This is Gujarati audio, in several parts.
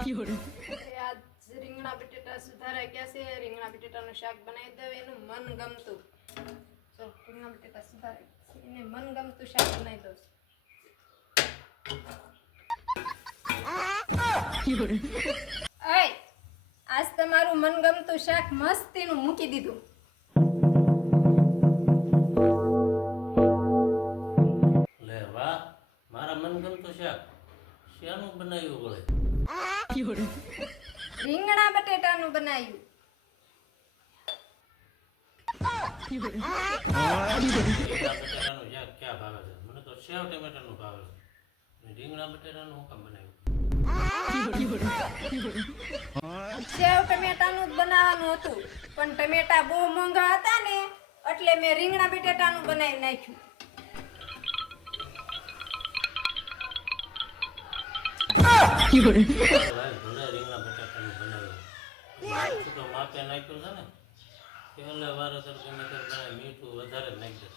આજ રીંગણા બટેટા સુધારા ગયા છે. રીંગણા બટેટાનું શાક બનાવી દઉં એનું મનગમતું. તો રીંગણા બટેટા સુધારા એને મનગમતું શાક બનાવી દઉં. ઓય, આજ તમારું મનગમતું શાક મસ્તીનું મૂકી દીધું. લે વાહ, મારા મનગમતું શાક શેનું બનાવ્યું બોલે? રીંગણા બટેટાનું બનાવ્યું. રીંગણા બટેટાનું શાક ક્યાં ભાવે છે? મને તો સેવ ટમેટાનું ભાવે છે. રીંગણા બટેટાનું હું કામ બનાવ્યું? સેવ ટમેટાનું જ બનાવવાનું હતું, પણ ટમેટા બહુ મોંઘા હતા ને એટલે મેં રીંગણા બટેટાનું બનાવી નાખ્યું. ભલે રીંગણા બટાટાનું બનાવ્યું. મીઠું તો માપે નાખ્યું છે ને. પેલા વારે તો ગમે તે બનાવે મીઠું વધારે જ નાખી દે.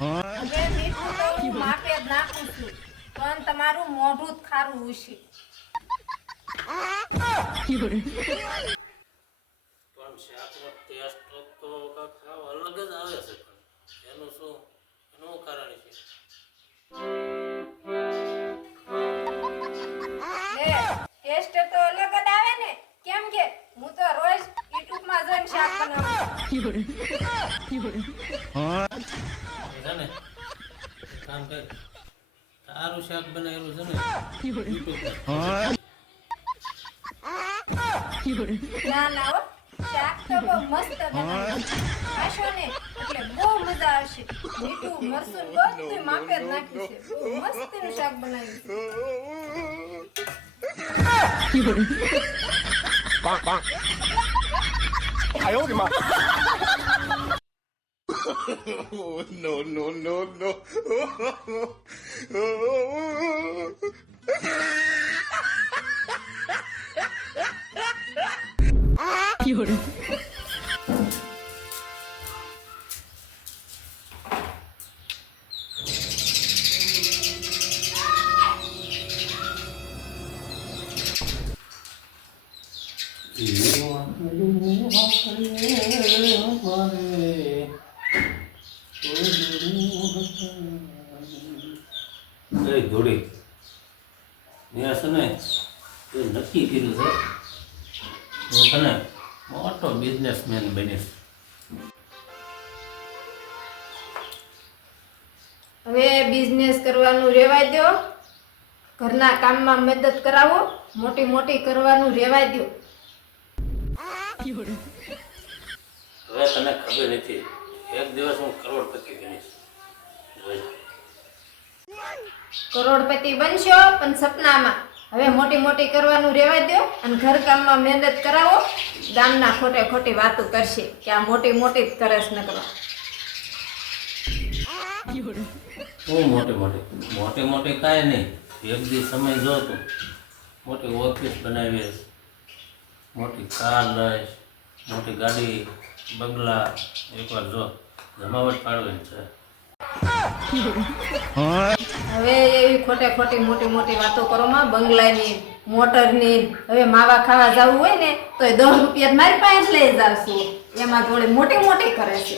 હવે મીઠું તો હું માપે જ નાખું છું, પણ તમારું મોઢું જ ખારું હશે. પણ શાકનો ટેસ્ટ તો કાંઈક સાવ અલગ જ આવે છે. પણ એનું શું એનું કારણ છે? ટેસ્ટ તો અલગ જ આવે ને, કેમ કે હું તો રોજ YouTube માં જોઈને શાક બનાવું. છે ને કામ કર, તારું શાક બનાવેલું છે ને YouTube ના ના હો, શાક તો બહુ મસ્ત બનાવ્યું. ખાશો ને એટલે બહુ મજા આવશે. મીઠું મરચું બધું માપે જ નાખ્યું છે. બહુ મસ્તીનું શાક બનાવ્યું. No, no, no, no. જોડી મેં છે ને એ નક્કી કર્યું છે હું છે ને મોટો બિઝનેસમેન બનીશ. હવે બિઝનેસ કરવાનું રેવાય દો, ઘરના કામમાં મદદ કરાવો, મોટી મોટી કરવાનું રેવાય દો. હવે તને ખબર નથી, એક દિવસ હું કરોડપતિ બનીશ. કરોડપતિ બનશો પણ સપનામાં. હવે મોટી મોટી કરવાનું રેવાય દો અને ઘર કામમાં મહેનત કરાવો. ગામના ખોટે ખોટી વાતો કરશે કે આ મોટી મોટી જ કરે છે નકરા. હું મોટી મોટી કાંઈ નહીં. એક દી સમય જો તું મોટી ઓફિસ બનાવીશ, મોટી કાર લઈશ, મોટી ગાડી બંગલા. એકવાર જો જમાવટ પાડવાની છે. હવે એવી ખોટે ખોટી મોટી મોટી વાતો કરો માં. બંગલાની, મોટરની. હવે માવા ખાવા જવું હોય ને તો 10 રૂપિયા મારી પાસે લઈ જાવશું. એમાં જોડે મોટી મોટી કરે છે.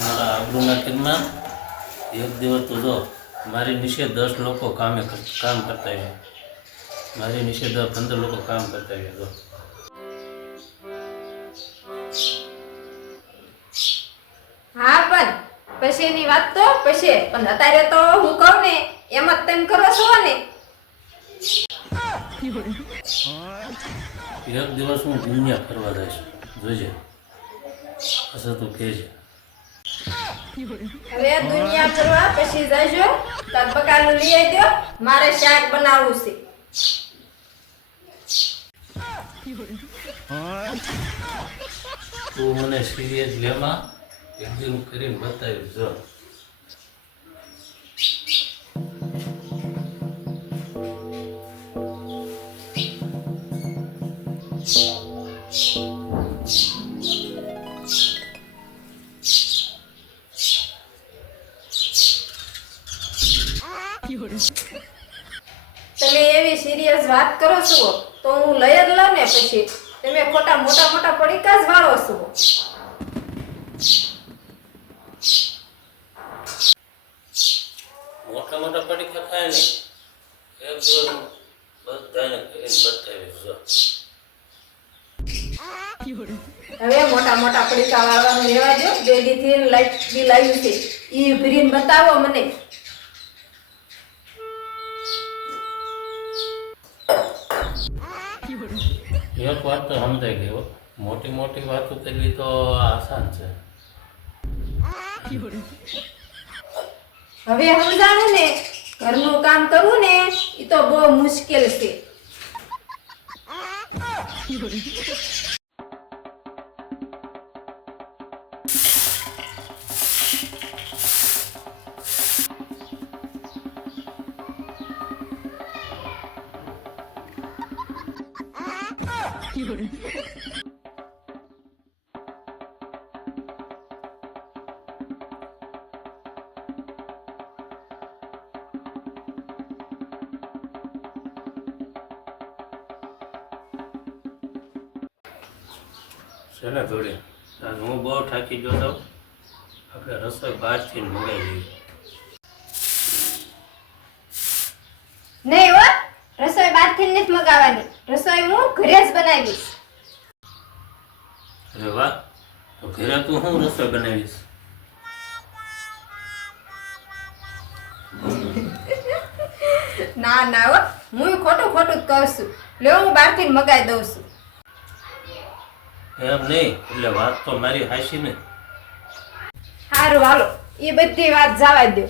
મારા આબરૂના કિનમાં એક દિવસ તો જો મારી નીચે 10 લોકો કામ કરતા હોય, મારી નીચે 10-15 લોકો કામ કરતા હોય. જો હા, પણ પછીની વાત તો પછી. પણ અત્યારે તો હું કહું ને એમ જ તેમ કરો છો ને. એક દિવસ હું દુનિયા ફરવા જઈશ, જોજે. હશે તું કહેજે. હવે દુનિયા ફરવા પછી જજો. તાર બકાલું લઈ આવજો, મારે શાક બનાવવું છે. તું મને સિરિયસ લેમાં એકદમ કરીને બતાવીશ. જો તમે એવી સિરિયસ વાત કરો છો તો હું લઈ જ લઉં ને પછી. તમે ખોટા મોટા મોટા પડીકા જ વાળો છો. મોટા મોટા પડીકા ખાય નહીં. એક દિવસ બધાને કરીને બતાવીશ જો. હવે મોટા મોટા પડીકા વાળવાનું રહેવા દો. બેડીથી લાઈટ બિલ આવ્યું છે ઈ ભરીને બતાવો મને. એક વાત તો સમજાઈ ગઈ હો. મોટી મોટી વાતો કરવી તો આસાન છે. હવે સમજાણું ને, ઘરનું કામ કરવું ને ઈ તો બહુ મુશ્કેલ છે. છે ને થોડી આજ હું બહુ થાકી ગયો તો આપણે રસોઈ બહારથી મંગાવી લઈએ. નહીં હો, રસોઈ બહારથી નથી મગાવવાની. રસોઈ હું ઘરે જ બનાવીશ. અરે વાહ, તો ઘરે તું હું રસોઈ બનાવીશ? ના ના હો, હું ખોટું ખોટું જ કહું છું. લ્યો હું બહારથી મગાવી દઉં છું. એમ નહીં, એટલે વાત તો મારી હાચી ને. સારું હાલો, એ બધી વાત જવા દો.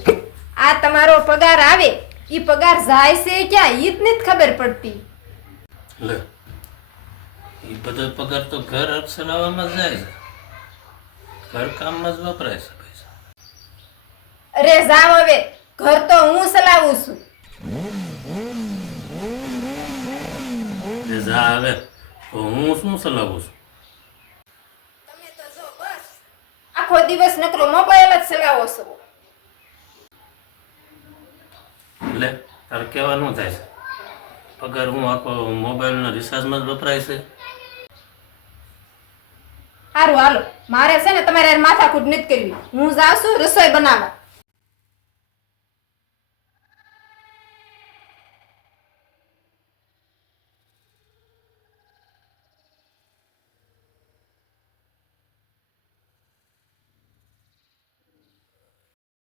આ તમારો પગાર આવે, ઈ પગાર જાય છે ક્યાં ઈ જ નથી ખબર પડતી. લે, એ બધો પગાર તો ઘર ચલાવવામાં જાય છે, ઘર કામમાં જ વપરાય છે પૈસા. અરે જાવ હવે, ઘર તો હું ચલાવું છું. એ જા આવે તો હું શું ચલાવું છું? તમે તો જો બસ આખો દિવસ નકરો મોબાઈલ જ ચલાવો છો. એટલે તારે કહેવાનું થાય છે પગાર હું આખો મોબાઈલના રિચાર્જમાં જ વપરાય છે. સારું હાલો, મારે છે ને તમારે હારે માથાકૂટ નથી કરવી. હું જાઉં છું રસોઈ બનાવવા.